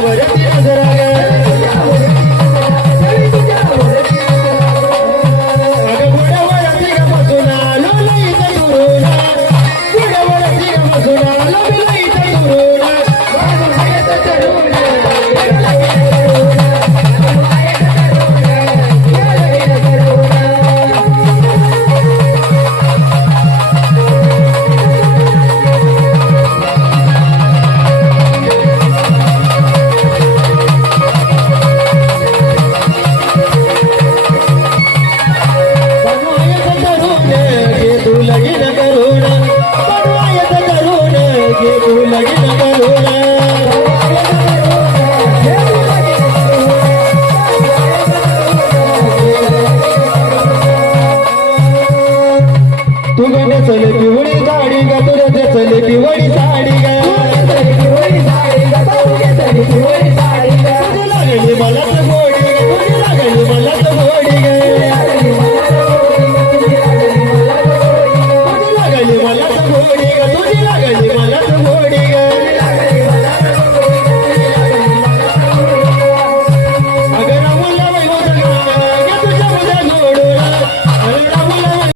Thank you. लगी नगर